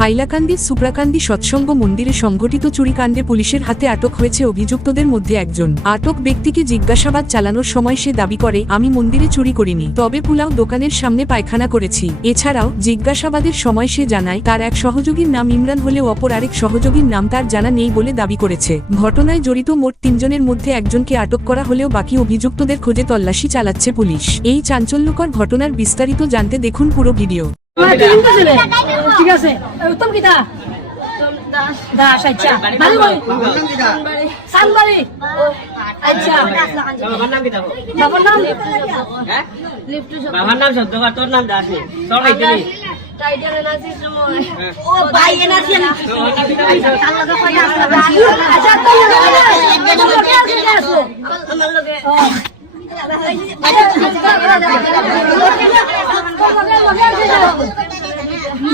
হাইলাকান্দির সুপ্রাকান্দি সৎসঙ্গ মন্দিরে সংঘটিত চুরিকাণ্ডে পুলিশের হাতে আটক হয়েছে অভিযুক্তদের মধ্যে একজন। আটক ব্যক্তিকে জিজ্ঞাসাবাদ চালানোর সময় সে দাবি করে, আমি মন্দিরে চুরি করিনি, তবে পোলাও দোকানের সামনে পায়খানা করেছি। এছাড়াও জিজ্ঞাসাবাদের সময় সে জানায় তার এক সহযোগীর নাম ইমরান হলেও অপর আরেক সহযোগীর নাম তার জানা নেই বলে দাবি করেছে। ঘটনায় জড়িত মোট 3 জনের মধ্যে একজনকে আটক করা হলেও বাকি অভিযুক্তদের খোঁজে তল্লাশি চালাচ্ছে পুলিশ। এই চাঞ্চল্যকর ঘটনার বিস্তারিত জানতে দেখুন পুরো ভিডিও। ঠিক আছে উত্তম কিতা দাস আচ্ছা বাড়ি বল সানবাড়ি আচ্ছা বাবার নাম কি দাও? বাবার নাম হ্যাঁ বাবার নাম শব্দ কর, তোর নাম দাস নেই, তোর এই তুমি টাইটেল এনার্জি সময় ও ভাই এনার্জি আচ্ছা তো আমার লগে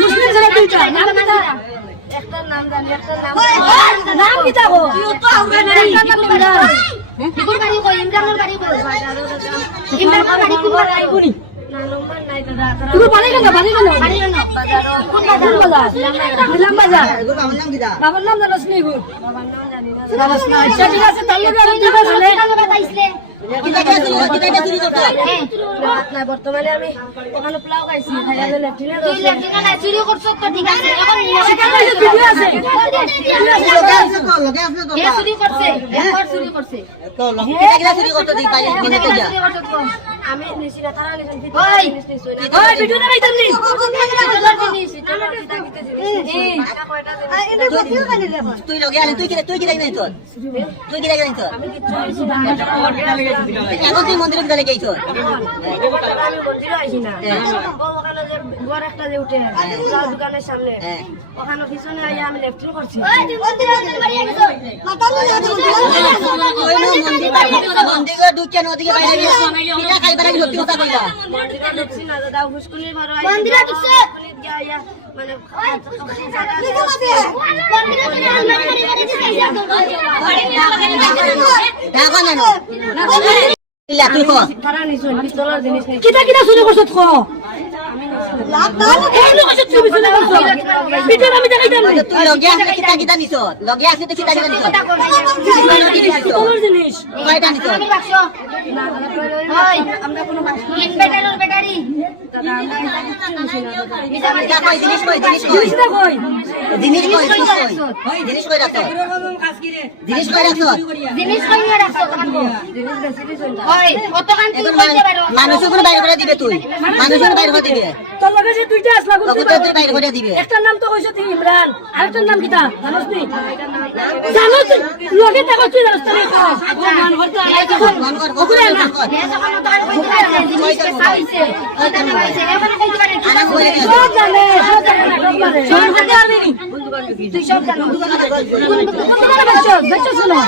মুসলিম জেলা দুইটা নাম কিতা একটা নাম জানি একটা নাম কিতা গো তুই তো আউরে নাই তোর বাড়ি কই ইমরানের বাড়ি কই ইমরানের বাড়ি কোন বাড়ি কোনি না নম্বর নাই দাদা তুই বাড়ি কেন বাড়ি বাজার কোন বাজার নিলাম বাজার বাবার নাম কিতা বাবার নাম জানোস নি গো বাবার নাম জানি না জানোস না আচ্ছা ঠিক আছে তাহলে আর দিবা চলে বাতাইছলে বর্তমানে আমি ওখানে প্লাও খাইছি চুরি করছো তো ঠিক আছে আমি তুই লগে আনি তুই কি দেখবি তোর তুই কি দেখবি তোর এখন তুই মন্দিরে গেলে গেছো আমি মন্দিরে আইছি না ওখানে যে ঘর একটা যে উঠে দোকানের সামনে ওখানে পিছনে আইয়া আমি লেফটিং করছি মন্দিরে ঢুকে নদীকে বাইরে কিটা খাইবার আগে সত্যি কথা কইলা মন্দিরে ঢুকছি না দাদা হুসকুলির ঘর আইয়া মন্দিরে ঢুকছে হুসকুলির আইয়া মানে কিতা কিতা শুনে করছ মানুষগুলো বাইরে করে দিবে তুই মানুষগুলো বাইরে করে দিবে তোর লগে যে দুইটা আসলা তুই বাইরে করে দিবে একটার নাম তো কইছ তুই ইমরান আরেকটার নাম কিটা জানোস নি জানোস লগে দেখো তুই জানোস না মান করতে মান কর ওগুলা না জিনিসকে সাইছে ওটা পাইছে এখন কইতে পারে আনা কইরে সব জানে সব করতে পারবি নি তুই সব জানো কোন কোন বাচ্চা শুনো